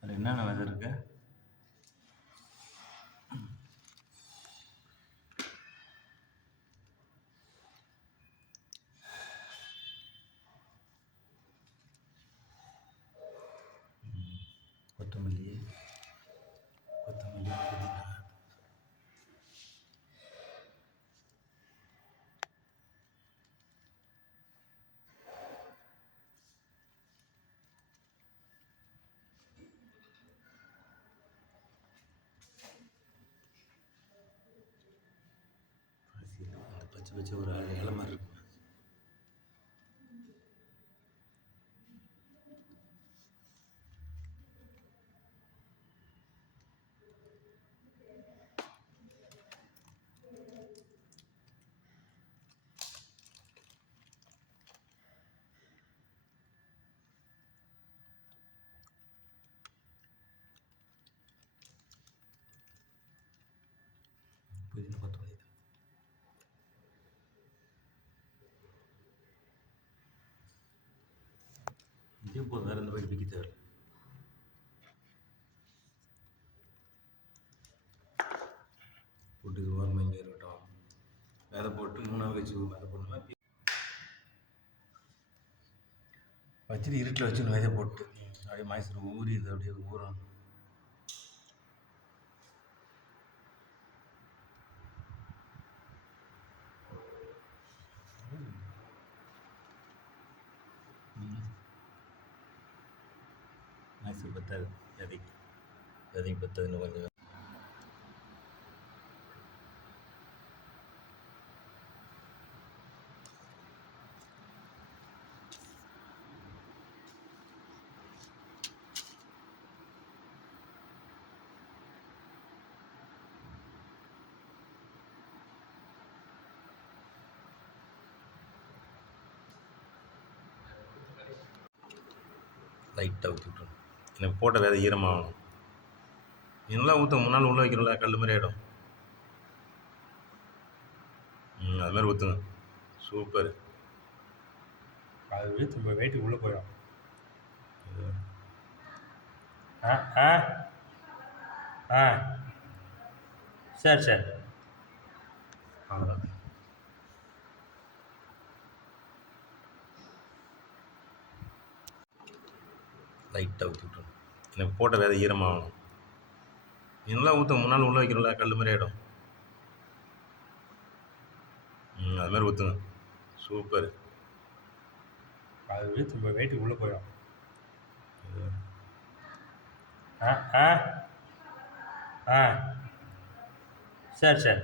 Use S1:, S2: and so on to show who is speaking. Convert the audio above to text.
S1: அதில் என்னென்ன விதை இருக்கு? கொத்தமல்லி. பாசி அந்த பச்சை பச்சை ஒரு இலை மாதிரி இருக்கும் புதினா கொத்தமல்லி இதே போதும் வேறு எந்த பயிர் பிக்க போட்டு இது ஓரமாக இங்கே இருக்கட்டும். விதை போட்டு மூணாவது வச்சு விதை போடணுமா? வச்சுட்டு இருட்டில் வச்சுன்னு விதை போட்டு அப்படியே மைசூர் ஊறி இது அப்படியே ஊறணும். மைசூர் பத்தாது விதைக்கு விதைக்கு பத்தாது கொஞ்சம் லைட்டாக ஊற்றி எனக்கு போட்ட விதை ஈரமாகணும். நல்லா ஊற்ற முன்னால் உள்ளே வைக்கிறோம்ல கல் மாதிரி ஆகிடும் ம் அது மாதிரி ஊற்றுங்க சூப்பர்.
S2: அது வெயிட் வெயிட்டு உள்ளே போயிடும். ஆ ஆ. ஆ. சரி சரி.
S1: லைட்டாக ஊற்றி விட்ருணும் எனக்கு போட்ட விதை ஈரமாகணும் நல்லா ஊற்ற முன்னால் உள்ளே வைக்கிறோம்ல கல் மாதிரி ஆகிடும் ம் அது மாதிரி ஊற்றுங்க சூப்பர்.
S2: அது வெயிட் வெயிட்டு உள்ளே போயிடும். ஆ ஆ. ஆ. சரி சரி.